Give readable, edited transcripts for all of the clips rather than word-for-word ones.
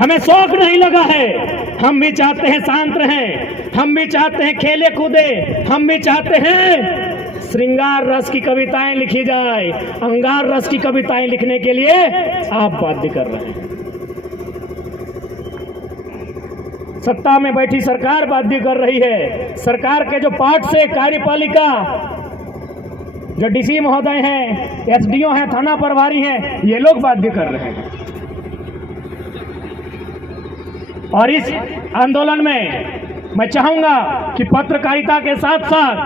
हमें शौक नहीं लगा है। हम भी चाहते हैं शांत रहें, हम भी चाहते हैं खेले कूदे, हम भी चाहते हैं श्रृंगार रस की कविताएं लिखी जाए। अंगार रस की कविताएं लिखने के लिए आप बाध्य कर रहे हैं। सत्ता में बैठी सरकार बाध्य कर रही है। सरकार के जो पार्ट से कार्यपालिका, जो डीसी महोदय हैं, एसडीओ हैं, थाना प्रभारी हैं, ये लोग बाध्य कर रहे हैं। और इस आंदोलन में मैं चाहूंगा कि पत्रकारिता के साथ साथ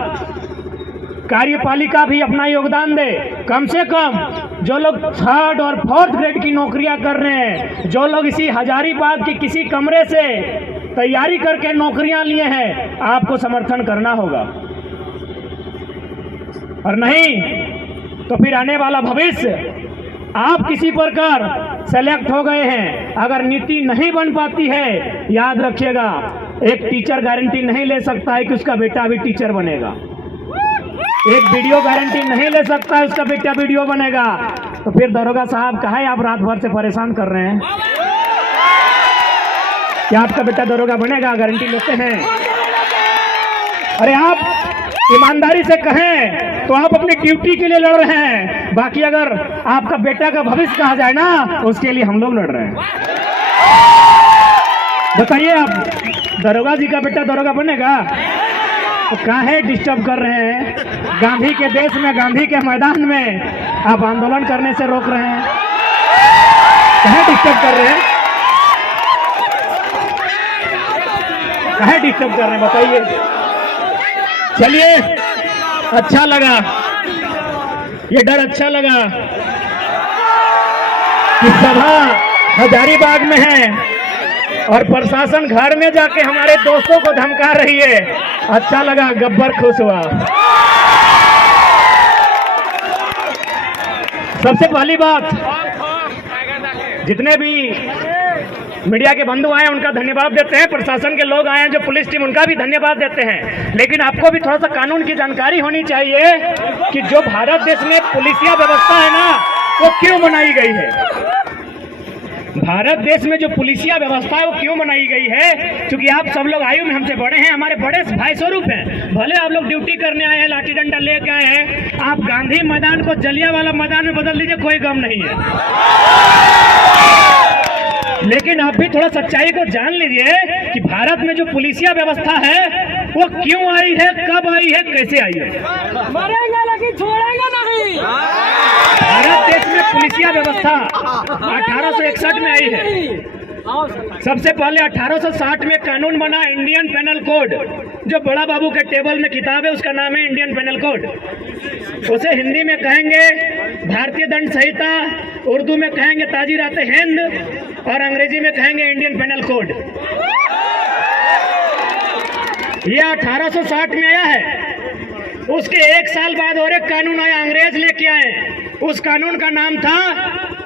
कार्यपालिका भी अपना योगदान दे। कम से कम जो लोग 3rd और 4th ग्रेड की नौकरियां कर रहे हैं, जो लोग इसी हजारीबाग की किसी कमरे से तैयारी करके नौकरियां लिए हैं, आपको समर्थन करना होगा। और नहीं तो फिर आने वाला भविष्य, आप किसी प्रकार सेलेक्ट हो गए हैं, अगर नीति नहीं बन पाती है, याद रखिएगा, एक टीचर गारंटी नहीं ले सकता है कि उसका बेटा भी टीचर बनेगा। एक वीडियो गारंटी नहीं ले सकता है उसका बेटा वीडियो बनेगा। तो फिर दरोगा साहब काहे आप रात भर से परेशान कर रहे हैं? क्या आपका बेटा दरोगा बनेगा? गारंटी लेते हैं? अरे आप ईमानदारी से कहें तो आप अपनी ड्यूटी के लिए लड़ रहे हैं, बाकी अगर आपका बेटा का भविष्य कहा जाए ना, उसके लिए हम लोग लड़ रहे हैं। बताइए, आप दरोगा जी का बेटा दरोगा बनेगा? तो काहे डिस्टर्ब कर रहे हैं? गांधी के देश में, गांधी के मैदान में आप आंदोलन करने से रोक रहे हैं। काहे डिस्टर्ब कर रहे हैं? काहे डिस्टर्ब कर रहे हैं बताइए। चलिए, अच्छा लगा, ये डर अच्छा लगा कि सभा हजारीबाग में है और प्रशासन घर में जाके हमारे दोस्तों को धमका रही है। अच्छा लगा, गब्बर खुश हुआ। सबसे पहली बात, जितने भी मीडिया के बंधु आए उनका धन्यवाद देते हैं, प्रशासन के लोग आए हैं, जो पुलिस टीम, उनका भी धन्यवाद देते हैं। लेकिन आपको भी थोड़ा सा कानून की जानकारी होनी चाहिए कि जो भारत देश में पुलिसिया व्यवस्था है ना, वो क्यों बनाई गई है। भारत देश में जो पुलिसिया व्यवस्था है वो क्यों बनाई गई है? क्योंकि आप सब लोग आयु में हमसे बड़े हैं, हमारे बड़े भाई स्वरूप हैं। भले आप लोग ड्यूटी करने आए हैं, लाठी डंडा लेके आए हैं, आप गांधी मैदान को जलियांवाला मैदान में बदल दीजिए, कोई गम नहीं है। लेकिन आप भी थोड़ा सच्चाई को जान लीजिए कि भारत में जो पुलिसिया व्यवस्था है वो क्यों आई है, कब आई है, कैसे आई है। मरेंगे लेकिन छोड़ेंगे नहीं। भारत देश में पुलिसिया व्यवस्था 1861 में आई है। सबसे पहले 1860 में कानून बना इंडियन पेनल कोड, जो बड़ा बाबू के टेबल में किताब है उसका नाम है इंडियन पेनल कोड। उसे हिंदी में कहेंगे भारतीय दंड संहिता, उर्दू में कहेंगे ताजीरात हिंद और अंग्रेजी में कहेंगे इंडियन पेनल कोड। यह 1860 में आया है। उसके 1 साल बाद और एक कानून आया, अंग्रेज लेके आए। उस कानून का नाम था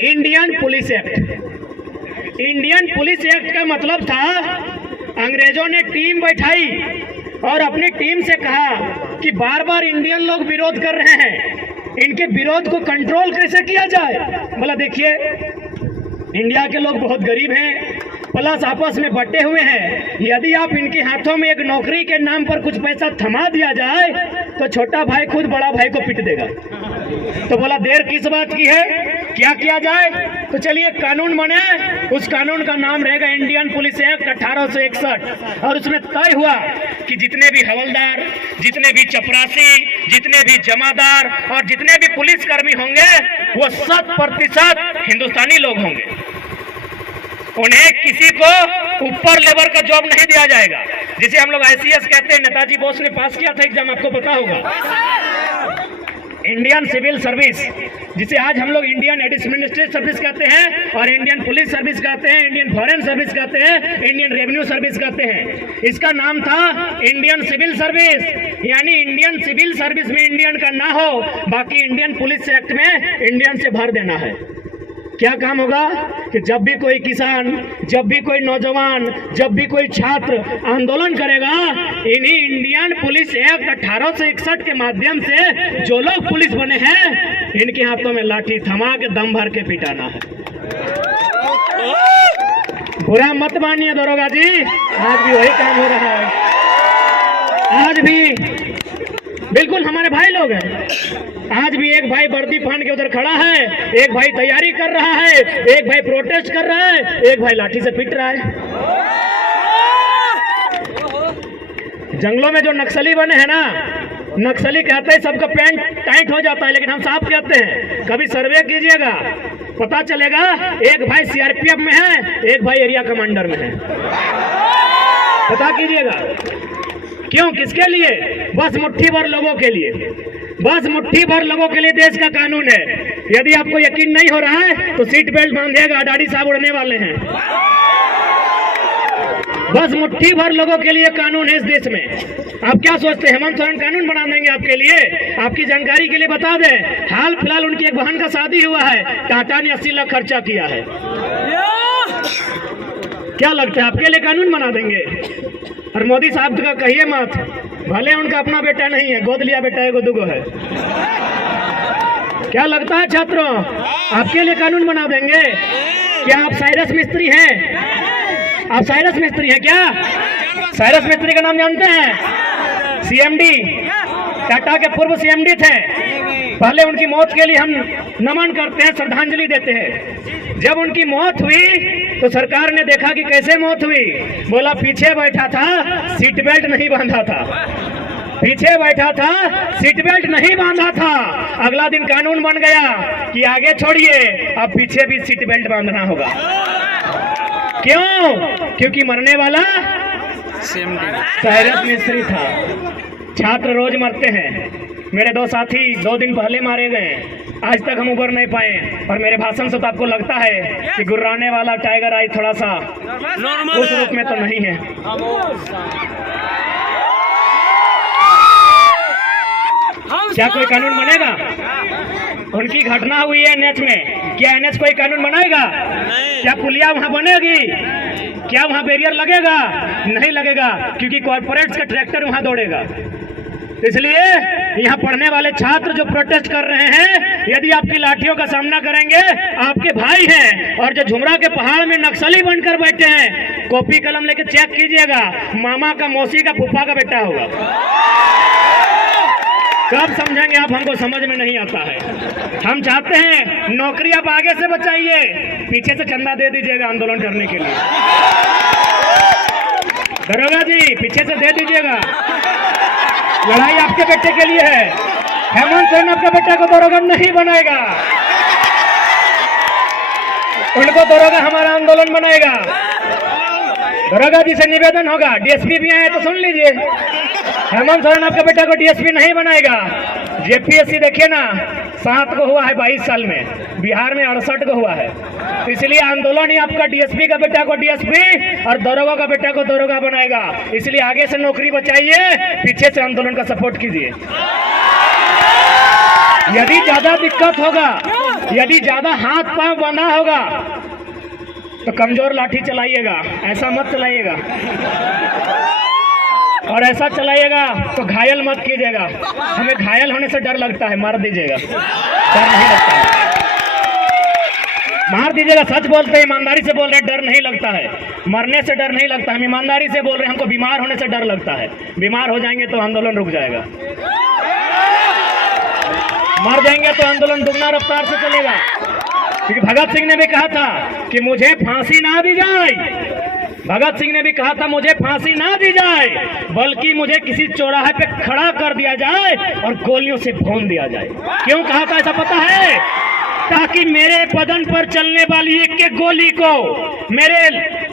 Indian police act. Indian police act का मतलब था, अंग्रेजों ने टीम बैठाई और अपनी टीम से कहा कि बार बार इंडियन लोग विरोध कर रहे हैं, इनके विरोध को कंट्रोल कैसे किया जाए। बोला देखिए, इंडिया के लोग बहुत गरीब हैं, प्लस आपस में बटे हुए हैं, यदि आप इनके हाथों में एक नौकरी के नाम पर कुछ पैसा थमा दिया जाए तो छोटा भाई खुद बड़ा भाई को पीट देगा। तो बोला देर किस बात की है, क्या किया जाए। तो चलिए कानून बने, उस कानून का नाम रहेगा इंडियन पुलिस एक्ट 1861। और उसमें तय हुआ कि जितने भी हवलदार, जितने भी चपरासी, जितने भी जमादार और जितने भी पुलिसकर्मी होंगे वो 100% हिंदुस्तानी लोग होंगे। उन्हें किसी को ऊपर लेवल का जॉब नहीं दिया जाएगा, जिसे हम लोग ICS कहते हैं। नेताजी बोस ने पास किया था एग्जाम, आपको पता होगा। इंडियन सिविल सर्विस, जिसे आज हम लोग इंडियन एडमिनिस्ट्रेटिव सर्विस कहते हैं और इंडियन पुलिस सर्विस कहते हैं, इंडियन फॉरेन सर्विस कहते हैं, इंडियन रेवेन्यू सर्विस कहते हैं। इसका नाम था इंडियन सिविल सर्विस। यानी इंडियन सिविल सर्विस में इंडियन का ना हो, बाकी इंडियन पुलिस एक्ट में इंडियन से भर देना है। क्या काम होगा कि जब भी कोई किसान, जब भी कोई नौजवान, जब भी कोई छात्र आंदोलन करेगा, इन्हीं इंडियन पुलिस एक्ट 1861 के माध्यम से जो लोग पुलिस बने हैं, इनके हाथों में लाठी थमा के दम भर के पिटाना है। बुरा मत मानिए दरोगा जी, आज भी वही काम हो रहा है। आज भी बिल्कुल हमारे भाई लोग हैं। आज भी एक भाई वर्दी पहन के उधर खड़ा है, एक भाई तैयारी कर रहा है, एक भाई प्रोटेस्ट कर रहा है, एक भाई लाठी से पीट रहा है। जंगलों में जो नक्सली बने हैं ना, नक्सली कहते हैं सबका पैंट टाइट हो जाता है, लेकिन हम साफ कहते हैं कभी सर्वे कीजिएगा, पता चलेगा एक भाई सीआरपीएफ में है, एक भाई एरिया कमांडर में है। पता कीजिएगा क्यों, किसके लिए? बस मुट्ठी भर लोगों के लिए, बस मुट्ठी भर लोगों के लिए देश का कानून है। यदि आपको यकीन नहीं हो रहा है तो सीट बेल्ट बांधिएगा, दाढ़ी साहब उड़ने वाले हैं। बस मुट्ठी भर लोगों के लिए कानून है इस देश में। आप क्या सोचते हैं हेमंत सोरेन कानून बना देंगे आपके लिए? आपकी जानकारी के लिए बता दें, हाल फिलहाल उनकी एक बहन का शादी हुआ है, टाटा ने 80 लाख खर्चा किया है। क्या लगता है आपके लिए कानून बना देंगे? और मोदी साहब का कहिए मत, भले उनका अपना बेटा नहीं है, गोद लिया बेटा एगो दुगो है। क्या लगता है छात्रों, आपके लिए कानून बना देंगे? क्या आप साइरस मिस्त्री हैं? आप साइरस मिस्त्री हैं क्या? साइरस मिस्त्री का नाम जानते हैं? सीएमडी, टाटा के पूर्व सीएमडी थे। पहले उनकी मौत के लिए हम नमन करते हैं, श्रद्धांजलि देते हैं। जब उनकी मौत हुई तो सरकार ने देखा कि कैसे मौत हुई, बोला पीछे बैठा था, सीट बेल्ट नहीं बांधा था, पीछे बैठा था, सीट बेल्ट नहीं बांधा था। अगला दिन कानून बन गया कि आगे छोड़िए, अब पीछे भी सीट बेल्ट बांधना होगा। क्यों? क्योंकि मरने वाला साइरस मिस्त्री था। छात्र रोज मरते हैं। मेरे 2 साथी 2 दिन पहले मारे गए, आज तक हम उबर नहीं पाए। और मेरे भाषण से तो आपको लगता है कि गुर्राने वाला टाइगर आई थोड़ा सा उस रूप में तो नहीं है। क्या कोई कानून बनेगा? उनकी घटना हुई है एनएच में, क्या एनएच कोई कानून बनाएगा? क्या पुलिया वहां बनेगी? क्या वहां बैरियर लगेगा? नहीं लगेगा, क्योंकि कॉर्पोरेट्स का ट्रैक्टर वहां दौड़ेगा। इसलिए यहाँ पढ़ने वाले छात्र जो प्रोटेस्ट कर रहे हैं, यदि आपकी लाठियों का सामना करेंगे, आपके भाई हैं। और जो झुमरा के पहाड़ में नक्सली बनकर बैठे हैं, कॉपी कलम लेके चेक कीजिएगा, मामा का, मौसी का, फूफा का बेटा होगा। कब समझेंगे आप? हमको समझ में नहीं आता है। हम चाहते हैं नौकरी आप आगे से बचाइए, पीछे से चंदा दे दीजिएगा आंदोलन करने के लिए। दरोगा जी पीछे से दे दीजिएगा, लड़ाई आपके बेटे के लिए है। हेमंत सोरेन आपके बेटे को दरोगा नहीं बनाएगा, उनको दरोगा हमारा आंदोलन बनाएगा। दरोगा जी से निवेदन होगा, डीएसपी भी आए तो सुन लीजिए, हेमंत सोरेन आपके बेटे को डीएसपी नहीं बनाएगा। जेपीएससी देखिए ना, 7 को हुआ है 22 साल में, बिहार में 68 को हुआ है। तो इसलिए आंदोलन ही आपका डीएसपी का बेटा को डीएसपी और दरोगा का बेटा को दरोगा बनाएगा। इसलिए आगे से नौकरी बचाइए, पीछे से आंदोलन का सपोर्ट कीजिए। यदि ज्यादा दिक्कत होगा, यदि ज्यादा हाथ पांव बंधा होगा तो कमजोर लाठी चलाइएगा, ऐसा मत चलाइएगा। और ऐसा चलाइएगा तो घायल मत कीजिएगा। हमें घायल होने से डर लगता है, मार दीजिएगा, डर नहीं लगता है। मार दीजिएगा, सच बोलते हैं, ईमानदारी से बोल रहे हैं, डर नहीं लगता है। मरने से डर नहीं लगता, हम ईमानदारी से बोल रहे हैं। हमको बीमार होने से डर लगता है, बीमार हो जाएंगे तो आंदोलन रुक जाएगा, मर जाएंगे तो आंदोलन दुगना रफ्तार से चलेगा। क्योंकि भगत सिंह ने भी कहा था कि मुझे फांसी ना दी जाए, भगत सिंह ने भी कहा था मुझे फांसी ना दी जाए, बल्कि मुझे किसी चौराहे पे खड़ा कर दिया जाए और गोलियों से भून दिया जाए। क्यों कहा था ऐसा पता है? ताकि मेरे बदन पर चलने वाली एक एक गोली को, मेरे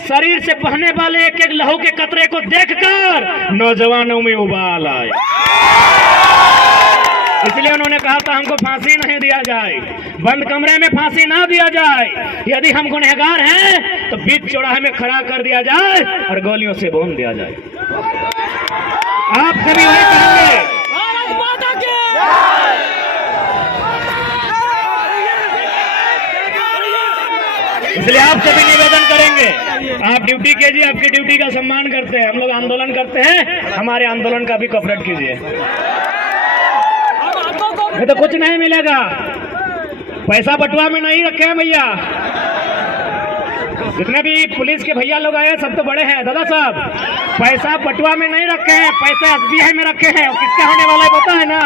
शरीर से बहने वाले एक एक लहू के कतरे को देखकर नौजवानों में उबाल आए। इसलिए उन्होंने कहा था हमको फांसी नहीं दिया जाए, बंद कमरे में फांसी ना दिया जाए। यदि हम गुनहगार हैं तो बीच चौराहे में खड़ा कर दिया जाए और गोलियों से भून दिया जाए। आप सभी वही कहेंगे। इसलिए आप सभी निवेदन करेंगे, आप ड्यूटी कीजिए, आपकी ड्यूटी का सम्मान करते हैं। हम लोग आंदोलन करते हैं, हमारे आंदोलन का भी कोऑपरेट कीजिए। तो कुछ नहीं मिलेगा, पैसा बटुआ में नहीं रखे हैं भैया, जितने भी पुलिस के भैया लोग आए सब तो बड़े हैं। दादा साहब, पैसा पटुआ में नहीं रखे हैं, पैसा SBI में रखे हैं। किसका होने वाला है पता है ना?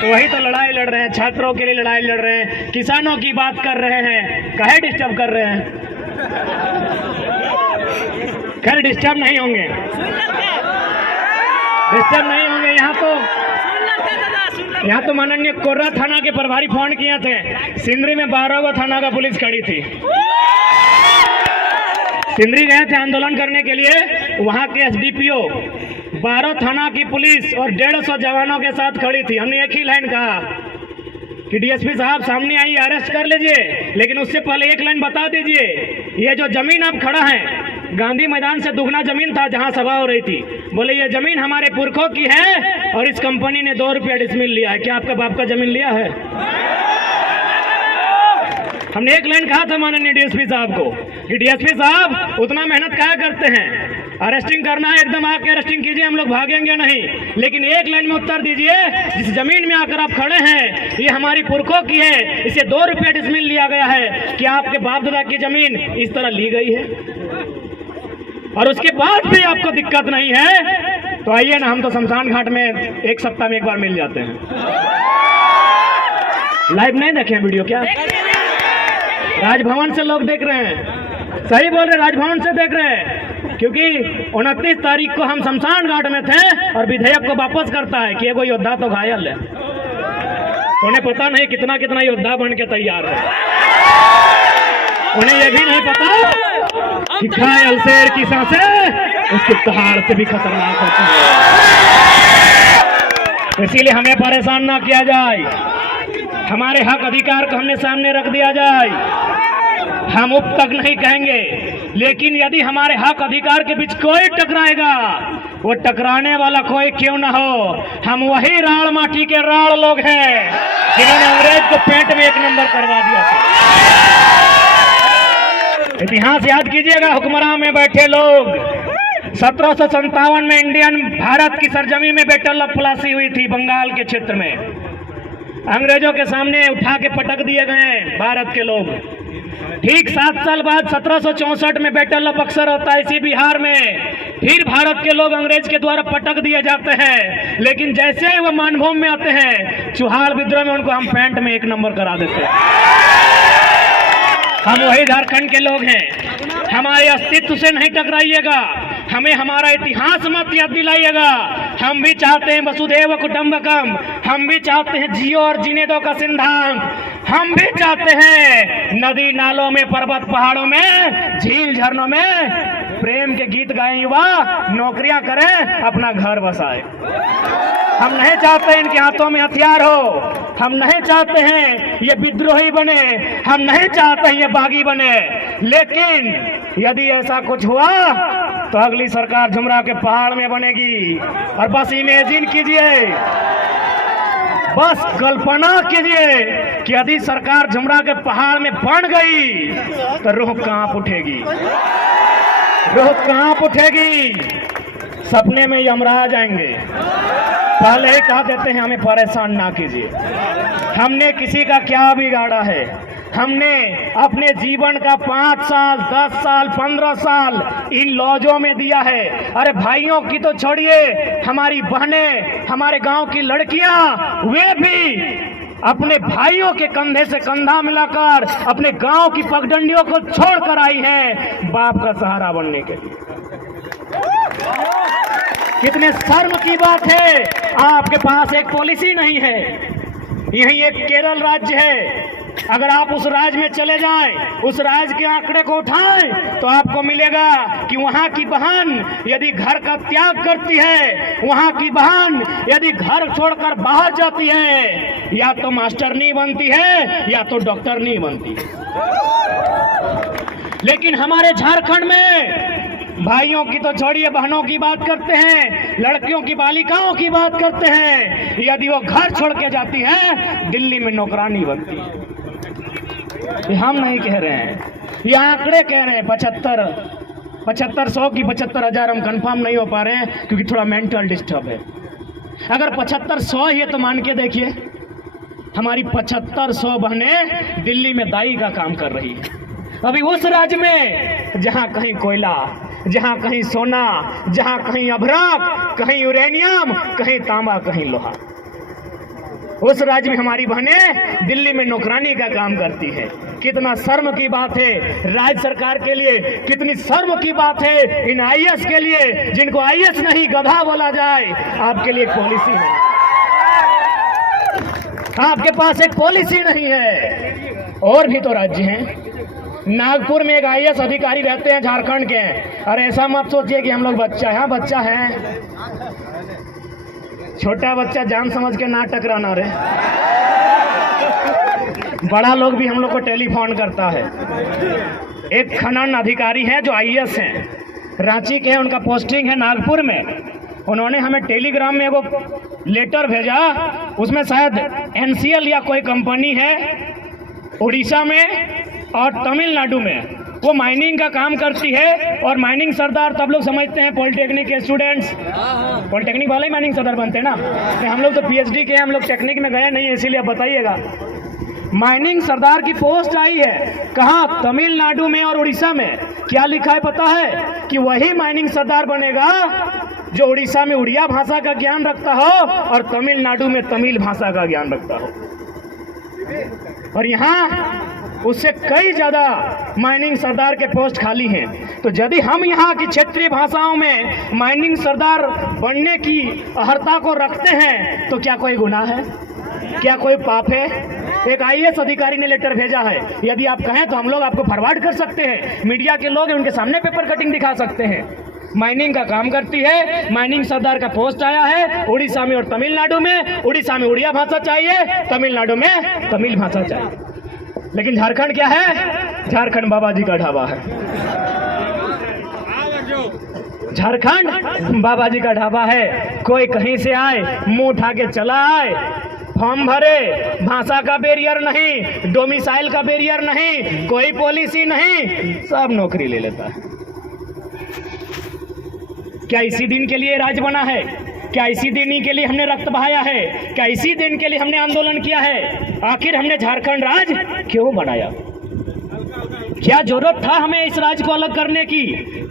तो वही तो लड़ाई लड़ रहे हैं, छात्रों के लिए लड़ाई लड़ रहे हैं, किसानों की बात कर रहे हैं, काहे डिस्टर्ब कर रहे हैं? खैर डिस्टर्ब नहीं होंगे, डिस्टर्ब नहीं होंगे। यहाँ तो माननीय कोर्रा थाना के प्रभारी फोन किए थे, सिंदरी में 12 गो थाना का पुलिस खड़ी थी। सिंदरी गए थे आंदोलन करने के लिए, वहाँ के SDPO 12 थाना की पुलिस और 150 जवानों के साथ खड़ी थी। हमने एक ही लाइन कहा कि DSP साहब सामने आइए, अरेस्ट कर लीजिए, लेकिन उससे पहले एक लाइन बता दीजिए, ये जो जमीन आप खड़ा है गांधी मैदान से दुगना जमीन था जहां सभा हो रही थी। बोले ये जमीन हमारे पुरखों की है और इस कंपनी ने 2 रुपया डिसमिल लिया है। क्या आपका बाप का जमीन लिया है? हमने एक लाइन कहा था माननीय DSP साहब को कि DSP साहब उतना मेहनत क्या करते हैं, अरेस्टिंग करना है एकदम आके अरेस्टिंग कीजिए, हम लोग भागेंगे नहीं, लेकिन एक लाइन में उत्तर दीजिए, जिस जमीन में आकर आप खड़े हैं ये हमारी पुरखों की है, इसे 2 रुपया डिसमिल लिया गया है। क्या आपके बाप दादा की जमीन इस तरह ली गई है और उसके बाद भी आपको दिक्कत नहीं है? तो आइए ना, हम तो शमशान घाट में 1 सप्ताह में 1 बार मिल जाते हैं। लाइव नहीं देखे हैं वीडियो? क्या राजभवन से लोग देख रहे हैं? सही बोल रहे, राजभवन से देख रहे हैं, क्योंकि 29 तारीख को हम शमशान घाट में थे और विधेयक को वापस करता है कि एगो योद्धा तो घायल है। तो उन्हें पता नहीं कितना कितना योद्धा बन के तैयार है। उन्हें यह भी नहीं पता कि घायल शेर की सांसें उसके दहाड़ से भी खतरनाक होती है। इसीलिए हमें परेशान ना किया जाए, हमारे हक अधिकार को हमने सामने रख दिया जाए। हम उप तक नहीं कहेंगे, लेकिन यदि हमारे हक अधिकार के बीच कोई टकराएगा, वो टकराने वाला कोई क्यों ना हो, हम वही राड़ माटी के राड़ लोग हैं जिन्होंने अंग्रेज को पेट में 1 नंबर करवा दिया था। इतिहास याद कीजिएगा, हुक्मरान में बैठे लोग 1757 में इंडियन भारत की सरजमी में बैटल ऑफ प्लासी हुई थी, बंगाल के क्षेत्र में। अंग्रेजों के सामने उठा के पटक दिए गए भारत के लोग। ठीक 7 साल बाद 1764 में बैटल ऑफ बक्सर होता है इसी बिहार में। फिर भारत के लोग अंग्रेज के द्वारा पटक दिए जाते हैं, लेकिन जैसे ही वो मानभूमि में आते हैं, चुहार विद्रोह में उनको हम पैंट में 1 नंबर करा देते हैं। हम वही झारखंड के लोग हैं, हमारे अस्तित्व से नहीं टकराइएगा, हमें हमारा इतिहास मत याद दिलाइएगा। हम भी चाहते हैं वसुधैव कुटुंबकम, हम भी चाहते हैं जियो और जीने दो का सिद्धांत, हम भी चाहते हैं नदी नालों में, पर्वत पहाड़ों में, झील झरनों में प्रेम के गीत गाएं युवा, नौकरियां करें, अपना घर बसाए। हम नहीं चाहते इनके हाथों में हथियार हो, हम नहीं चाहते हैं ये विद्रोही बने, हम नहीं चाहते हैं ये बागी बने। लेकिन यदि ऐसा कुछ हुआ तो अगली सरकार झुमरा के पहाड़ में बनेगी। और बस इमेजिन कीजिए, बस कल्पना कीजिए कि यदि सरकार झुमरा के पहाड़ में बन गई तो रूह कांप उठेगी, रूह कांप उठेगी। सपने में यमराज आएंगे। पहले ही कहा देते हैं हमें परेशान ना कीजिए। हमने किसी का क्या बिगाड़ा है? हमने अपने जीवन का 5 साल, 10 साल, 15 साल इन लॉजों में दिया है। अरे भाइयों की तो छोड़िए, हमारी बहनें, हमारे गांव की लड़कियां, वे भी अपने भाइयों के कंधे से कंधा मिलाकर अपने गांव की पगडंडियों को छोड़कर आई हैं बाप का सहारा बनने के लिए। कितने शर्म की बात है, आपके पास एक पॉलिसी नहीं है। यही एक केरल राज्य है, अगर आप उस राज्य में चले जाएं, उस राज्य के आंकड़े को उठाएं तो आपको मिलेगा कि वहां की बहन यदि घर का त्याग करती है, वहां की बहन यदि घर छोड़कर बाहर जाती है, या तो मास्टरनी बनती है या तो डॉक्टरनी बनती है। लेकिन हमारे झारखंड में भाइयों की तो छोड़िए, बहनों की बात करते हैं, लड़कियों की, बालिकाओं की बात करते हैं, यदि वो घर छोड़ के जाती है दिल्ली में नौकरानी बनती है। ये हम नहीं कह रहे हैं, ये आंकड़े कह रहे हैं। 7500 की 75,000 हम कंफर्म नहीं हो पा रहे हैं क्योंकि थोड़ा मेंटल डिस्टर्ब है। अगर 7500 ही है तो मान के देखिए, हमारी 7500 बहनें दिल्ली में दाई का काम कर रही है। अभी उस राज्य में जहां कहीं कोयला, जहां कहीं सोना, जहां कहीं अभ्रक, कहीं यूरेनियम, कहीं तांबा, कहीं लोहा, उस राज्य में हमारी बहनें दिल्ली में नौकरानी का काम करती है। कितना शर्म की बात है राज्य सरकार के लिए, कितनी शर्म की बात है इन आईएएस के लिए, जिनको आईएएस नहीं गधा बोला जाए। आपके लिए एक पॉलिसी नहीं, आपके पास एक पॉलिसी नहीं है। और भी तो राज्य हैं। नागपुर में एक आईएएस अधिकारी रहते हैं, झारखंड के हैं। अरे ऐसा मत सोचिए कि हम लोग बच्चा है, बच्चा है, छोटा बच्चा जान समझ के ना टकराना रे। बड़ा लोग भी हम लोग को टेलीफोन करता है। एक खनन अधिकारी है जो आईएएस हैं, रांची के हैं, उनका पोस्टिंग है नागपुर में। उन्होंने हमें टेलीग्राम में वो लेटर भेजा, उसमें शायद एनसीएल या कोई कंपनी है उड़ीसा में और तमिलनाडु में, वो माइनिंग का काम करती है। और माइनिंग सरदार तब लोग समझते हैं पॉलिटेक्निक के स्टूडेंट्स, पॉलिटेक्निक वाले ही माइनिंग सरदार बनते हैं ना। हम लोग तो पीएचडी के हैं, हम लोग टेक्निक में गए नहीं, इसीलिए आप बताइएगा। माइनिंग सरदार की पोस्ट आई है, कहाँ? तमिलनाडु में और उड़ीसा में। क्या लिखा है पता है? कि वही माइनिंग सरदार बनेगा जो उड़ीसा में उड़िया भाषा का ज्ञान रखता हो और तमिलनाडु में तमिल भाषा का ज्ञान रखता हो। और यहाँ उससे कई ज्यादा माइनिंग सरदार के पोस्ट खाली हैं। तो यदि हम यहाँ की क्षेत्रीय भाषाओं में माइनिंग सरदार बनने की अर्हता को रखते हैं तो क्या कोई गुनाह है? क्या कोई पाप है? एक आईएएस अधिकारी ने लेटर भेजा है, यदि आप कहें तो हम लोग आपको फॉरवर्ड कर सकते हैं। मीडिया के लोग उनके सामने पेपर कटिंग दिखा सकते हैं। माइनिंग का काम करती है, माइनिंग सरदार का पोस्ट आया है उड़ीसा में और तमिलनाडु में। उड़ीसा में उड़िया भाषा चाहिए, तमिलनाडु में तमिल भाषा चाहिए। लेकिन झारखंड क्या है? झारखंड बाबा जी का ढाबा है। झारखंड बाबा जी का ढाबा है। कोई कहीं से आए, मुंह उठा के चला आए, फॉर्म भरे, भाषा का बैरियर नहीं, डोमिसाइल का बैरियर नहीं, कोई पॉलिसी नहीं, सब नौकरी ले लेता है। क्या इसी दिन के लिए राज बना है? क्या इसी दिन के लिए हमने रक्त बहाया है? क्या इसी दिन के लिए हमने आंदोलन किया है? आखिर हमने झारखंड राज क्यों बनाया? क्या जरूरत था हमें इस राज्य को अलग करने की?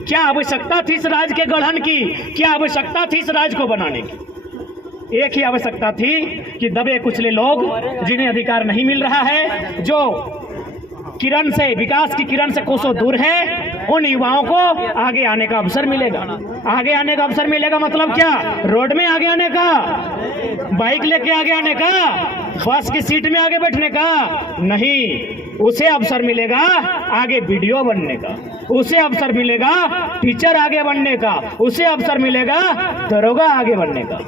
क्या आवश्यकता थी इस राज्य के गठन की? क्या आवश्यकता थी इस राज्य को बनाने की? एक ही आवश्यकता थी कि दबे कुचले लोग, जिन्हें अधिकार नहीं मिल रहा है, जो किरण से, विकास की किरण से कोसों दूर है, उन युवाओं को आगे आने का अवसर मिलेगा। आगे आने का अवसर मिलेगा मतलब क्या? रोड में आगे आने का, बाइक लेके आगे आने का, बस की सीट में आगे बैठने का नहीं। उसे अवसर मिलेगा आगे वीडियो बनने का, उसे अवसर मिलेगा टीचर आगे बनने का, उसे अवसर मिलेगा दरोगा आगे बनने का।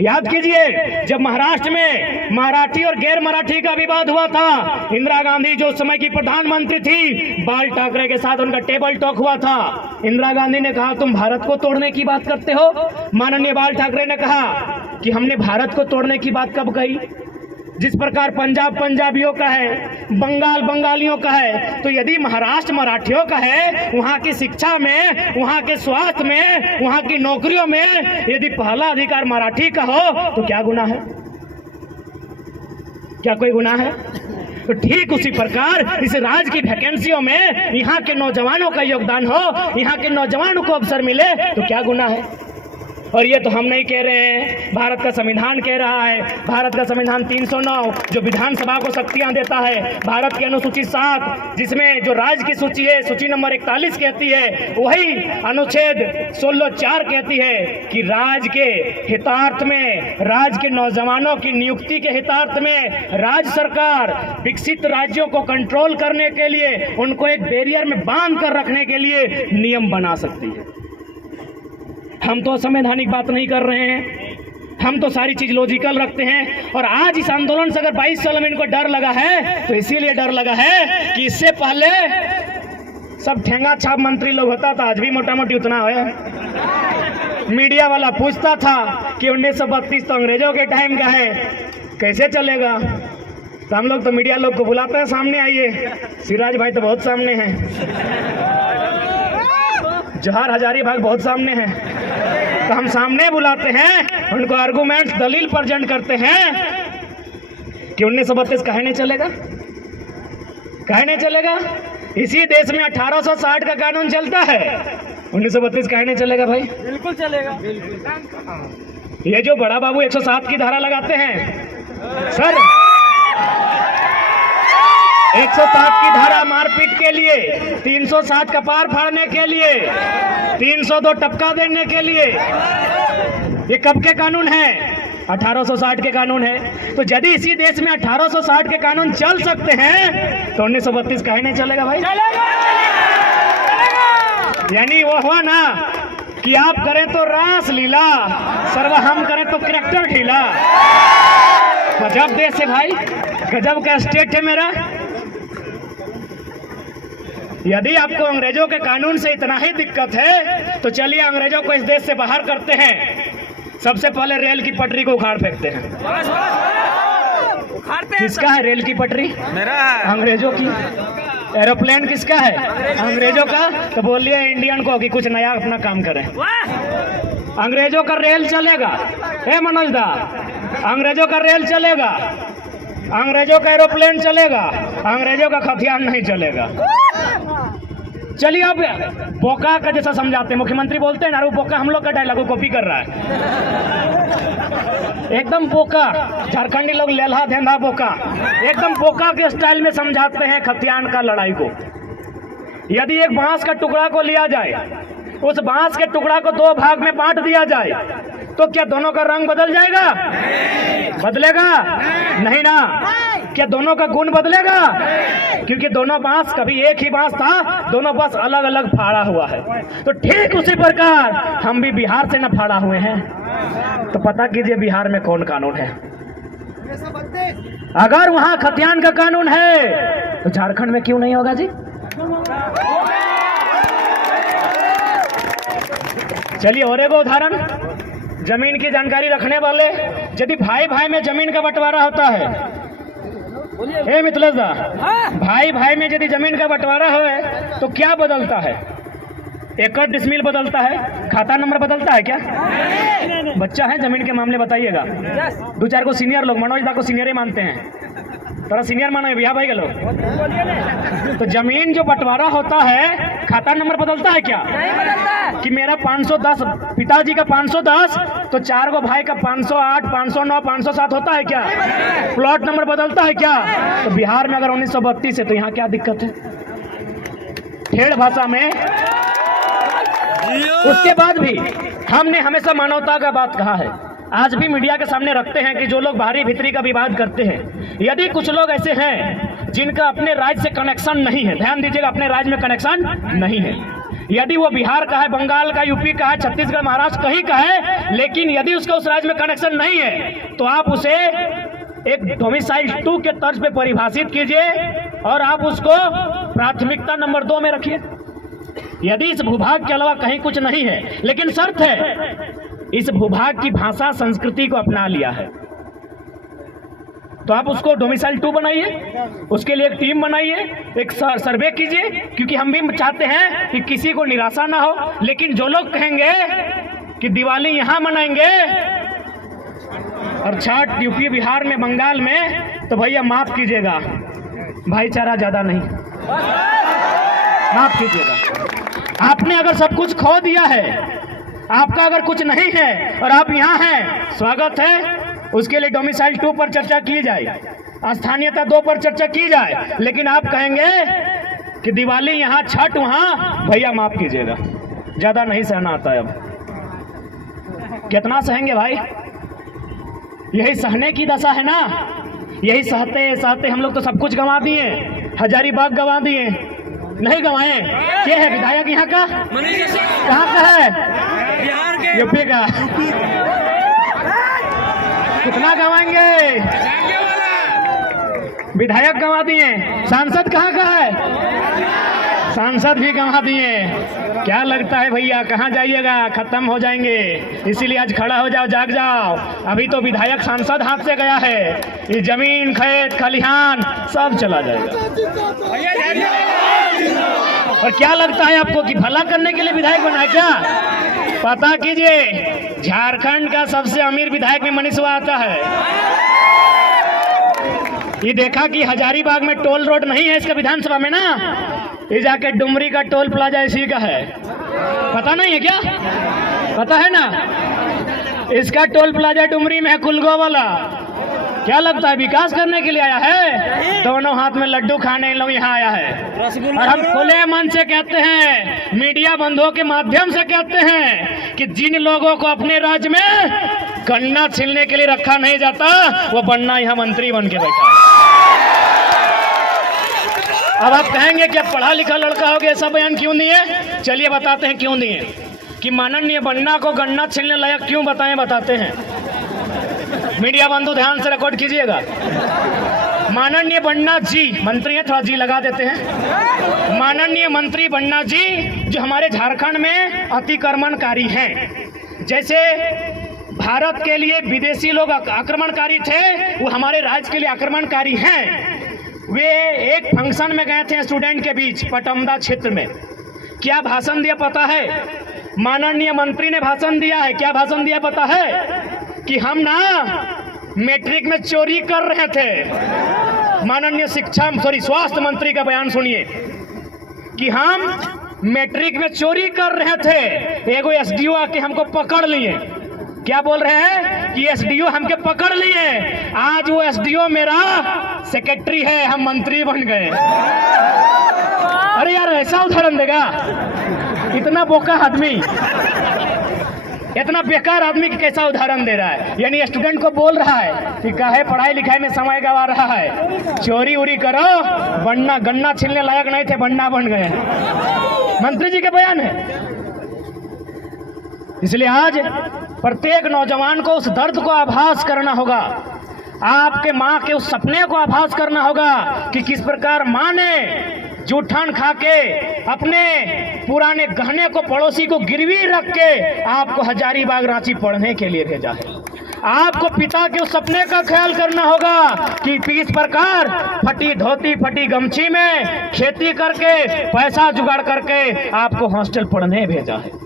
याद कीजिए, जब महाराष्ट्र में मराठी और गैर मराठी का विवाद हुआ था, इंदिरा गांधी जो उस समय की प्रधानमंत्री थी, बाल ठाकरे के साथ उनका टेबल टॉक हुआ था। इंदिरा गांधी ने कहा तुम भारत को तोड़ने की बात करते हो। माननीय बाल ठाकरे ने कहा कि हमने भारत को तोड़ने की बात कब कही? जिस प्रकार पंजाब पंजाबियों का है, बंगाल बंगालियों का है, तो यदि महाराष्ट्र मराठियों का है, वहाँ की शिक्षा में, वहाँ के स्वास्थ्य में, वहाँ की नौकरियों में यदि पहला अधिकार मराठी का हो तो क्या गुनाह है? क्या कोई गुनाह है? तो ठीक उसी प्रकार इस राज्य की वैकेंसियों में यहाँ के नौजवानों का योगदान हो, यहाँ के नौजवानों को अवसर मिले तो क्या गुनाह है? और ये तो हम नहीं कह रहे हैं, भारत का संविधान कह रहा है। भारत का संविधान 309 जो विधानसभा को शक्तियां देता है, भारत की अनुसूची 7 जिसमें जो राज्य की सूची है, सूची नंबर 41 कहती है, वही अनुच्छेद 16(4) कहती है कि राज्य के हितार्थ में, राज्य के नौजवानों की नियुक्ति के हितार्थ में राज्य सरकार विकसित राज्यों को कंट्रोल करने के लिए, उनको एक बैरियर में बांध कर रखने के लिए नियम बना सकती है। हम तो संवैधानिक बात नहीं कर रहे हैं, हम तो सारी चीज लॉजिकल रखते हैं। और आज इस आंदोलन से अगर 22 साल में इनको डर लगा है तो इसीलिए डर लगा है कि इससे पहले सब ठेंगा छाप मंत्री लोग होता था, आज भी मोटा मोटी उतना है। मीडिया वाला पूछता था कि 1932 तो अंग्रेजों के टाइम का है, कैसे चलेगा? तो हम लोग तो मीडिया लोग को बुलाते हैं, सामने आइए। सिराज भाई तो बहुत सामने हैं, जवाहर हजारीबाग बहुत सामने हैं, तो हम सामने बुलाते हैं, उनको आर्गुमेंट दलील प्रेजेंट करते हैं कि 1932 काहे नहीं चलेगा, काहे नहीं चलेगा? इसी देश में 1860 का कानून चलता है, 1932 काहे नहीं चलेगा भाई? बिल्कुल चलेगा, बिल्कुल। ये जो बड़ा बाबू 107 की धारा लगाते हैं सर, 107 की धारा मारपीट के लिए, 307 कपार फाड़ने के लिए, 302 टपका देने के लिए, ये कब के कानून है? 1860 के कानून है। तो यदि इसी देश में 1860 के कानून चल सकते हैं तो 1932 काहे नहीं चलेगा भाई? यानी वो हुआ ना कि आप करें तो रास लीला, सर्व हम करें तो करैक्टर ढीला। गजब देश है भाई, गजब का स्टेट है मेरा। यदि आपको अंग्रेजों के कानून से इतना ही दिक्कत है तो चलिए अंग्रेजों को इस देश से बाहर करते हैं। सबसे पहले रेल की पटरी को उखाड़ फेंकते हैं। किसका है रेल की पटरी? मेरा है। अंग्रेजों की। एरोप्लेन किसका है? अंग्रेजों का। तो बोलिए इंडियन को कि कुछ नया अपना काम करें। अंग्रेजों का रेल चलेगा, हे मनोज दा, अंग्रेजों का रेल चलेगा, अंग्रेजों का एरोप्लेन चलेगा, अंग्रेजों का हथियार नहीं चलेगा। चलिए अब बोका का जैसा समझाते हैं, मुख्यमंत्री बोलते हैं ना, वो बोका हम लोग का डायलॉग कॉपी कर रहा है। एकदम बोका, झारखंडी लोग लेल्हा धेंधा बोका, एकदम बोका के स्टाइल में समझाते हैं खतियान का लड़ाई को। यदि एक बांस का टुकड़ा को लिया जाए, उस बांस के टुकड़ा को दो भाग में बांट दिया जाए तो क्या दोनों का रंग बदल जाएगा? बदलेगा नहीं ना। क्या दोनों का गुण बदलेगा? क्योंकि दोनों बांस कभी एक ही बांस था, दोनों बस अलग अलग फाड़ा हुआ है। तो ठीक उसी प्रकार हम भी बिहार से न फाड़ा हुए हैं। तो पता कीजिए बिहार में कौन कानून है। अगर वहां खतियान का कानून है तो झारखंड में क्यों नहीं होगा जी? चलिए और एक उदाहरण, जमीन की जानकारी रखने वाले, यदि भाई भाई में जमीन का बंटवारा होता है, हे मिथिलेश दा, भाई भाई में यदि जमीन का बंटवारा हो तो क्या बदलता है? एकड़ डिसमिल बदलता है, खाता नंबर बदलता है क्या? बच्चा है जमीन के मामले बताइएगा। दो चार को सीनियर लोग, मनोज दा को सीनियर ही मानते हैं, थोड़ा सीनियर मानो भैया भाई के लोग। तो जमीन जो बंटवारा होता है, खाता नंबर बदलता है क्या? कि मेरा 510, पिताजी का 510, तो चार को भाई का 508, 509, 507 होता है क्या? प्लॉट नंबर बदलता है क्या? तो बिहार में अगर 1932 है तो यहाँ क्या दिक्कत है? ठेठ भाषा में। उसके बाद भी हमने हमेशा मानवता का बात कहा है, आज भी मीडिया के सामने रखते हैं कि जो लोग बाहरी भीतरी का विवाद करते हैं, यदि कुछ लोग ऐसे हैं जिनका अपने राज्य से कनेक्शन नहीं है, ध्यान दीजिएगा, अपने राज्य में कनेक्शन नहीं है, यदि वो बिहार का है, बंगाल का, यूपी का है, छत्तीसगढ़, महाराष्ट्र कहीं का है, लेकिन यदि उसका उस राज्य में कनेक्शन नहीं है तो आप उसे एक डोमिसाइल 2 के तर्ज पे परिभाषित कीजिए और आप उसको प्राथमिकता नंबर 2 में रखिए। यदि इस भूभाग के अलावा कहीं कुछ नहीं है, लेकिन शर्त है इस भूभाग की भाषा संस्कृति को अपना लिया है, तो आप उसको डोमिसाइल 2 बनाइए, उसके लिए एक टीम बनाइए, एक सर्वे कीजिए, क्योंकि हम भी चाहते हैं कि किसी को निराशा ना हो। लेकिन जो लोग कहेंगे कि दिवाली यहाँ मनाएंगे और छठ यूपी, बिहार में, बंगाल में, तो भैया माफ कीजिएगा, भाईचारा ज्यादा नहीं, माफ कीजिएगा। आपने अगर सब कुछ खो दिया है, आपका अगर कुछ नहीं है और आप यहाँ हैं, स्वागत है, उसके लिए डोमिसाइल 2 पर चर्चा की जाए, स्थानीयता 2 पर चर्चा की जाए। लेकिन आप कहेंगे कि दिवाली यहाँ, छठ वहाँ, भैया माफ कीजिएगा, ज्यादा नहीं सहना आता है। अब कितना सहेंगे भाई? यही सहने की दशा है ना। यही सहते सहते हम लोग तो सब कुछ गंवा दिए, हजारीबाग गंवा दिए, नहीं गंवाए। क्या है विधायक यहाँ का? कहाँ का है? बिहार के, यूपी का। कितना गंवाएंगे? विधायक गंवा दिए, सांसद कहाँ का है? सांसद भी गंवा दिए। क्या लगता है भैया कहाँ जाइएगा? खत्म हो जाएंगे। इसीलिए आज खड़ा हो जाओ, जाग जाओ। अभी तो विधायक सांसद हाथ से गया है, ये जमीन, खेत, खलिहान सब चला जाएगा। और क्या लगता है आपको कि भला करने के लिए विधायक बना है क्या? पता कीजिए, झारखंड का सबसे अमीर विधायक में मनीषवा आता है। ये देखा कि हजारीबाग में टोल रोड नहीं है इसका विधानसभा में ना, ये जाके डुमरी का टोल प्लाजा इसी का है, पता नहीं है क्या? पता है ना? इसका टोल प्लाजा डुमरी में है, कुलगो वाला। क्या लगता है विकास करने के लिए आया है? दोनों हाथ में लड्डू खाने इन लोग यहाँ आया है। और हम खुले मन से कहते हैं, मीडिया बंधुओं के माध्यम से कहते हैं कि जिन लोगों को अपने राज्य में गन्ना छीलने के लिए रखा नहीं जाता, वो बनना यहाँ मंत्री बन के बैठा है। अब आप कहेंगे कि अब पढ़ा लिखा लड़का हो गया, ऐसा बयान क्यों दिए? चलिए बताते हैं क्यों दिए। कि माननीय बन्ना को गन्ना छीलने लायक क्यों बताएं, बताते हैं। मीडिया बंधु ध्यान से रिकॉर्ड कीजिएगा। माननीय बन्ना जी मंत्री हैं, थोड़ा जी लगा देते हैं। माननीय मंत्री बन्ना जी जो हमारे झारखंड में अतिक्रमणकारी हैं, जैसे भारत के लिए विदेशी लोग आक्रमणकारी थे, वो हमारे राज्य के लिए आक्रमणकारी हैं। वे एक फंक्शन में गए थे स्टूडेंट के बीच पटमदा क्षेत्र में। क्या भाषण दिया पता है? माननीय मंत्री ने भाषण दिया है। क्या भाषण दिया पता है? कि हम ना मैट्रिक में चोरी कर रहे थे। माननीय स्वास्थ्य मंत्री का बयान सुनिए कि हम मैट्रिक में चोरी कर रहे थे, एगो एसडीओ आके हमको पकड़ लिए। क्या बोल रहे हैं? कि एसडीओ हमके पकड़ लिए। आज वो एसडीओ मेरा सेक्रेटरी है, हम मंत्री बन गए। अरे यार, ऐसा उदाहरण देगा? इतना बोका आदमी, इतना बेकार आदमी की कैसा उदाहरण दे रहा है? यानी स्टूडेंट को बोल रहा है कि काहे पढ़ाई लिखाई में समय गवा रहा है, चोरी उरी करो, बनना गन्ना छीलने लायक नहीं थे, बनना बन गए। मंत्री जी के बयान है। इसलिए आज प्रत्येक नौजवान को उस दर्द को आभास करना होगा, आपके माँ के उस सपने को आभास करना होगा कि किस प्रकार माँ ने जूठन खा के अपने पुराने गहने को पड़ोसी को गिरवी रख के आपको हजारीबाग रांची पढ़ने के लिए भेजा है। आपको पिता के उस सपने का ख्याल करना होगा कि किस प्रकार फटी धोती फटी गमछी में खेती करके पैसा जुगाड़ करके आपको हॉस्टल पढ़ने भेजा है।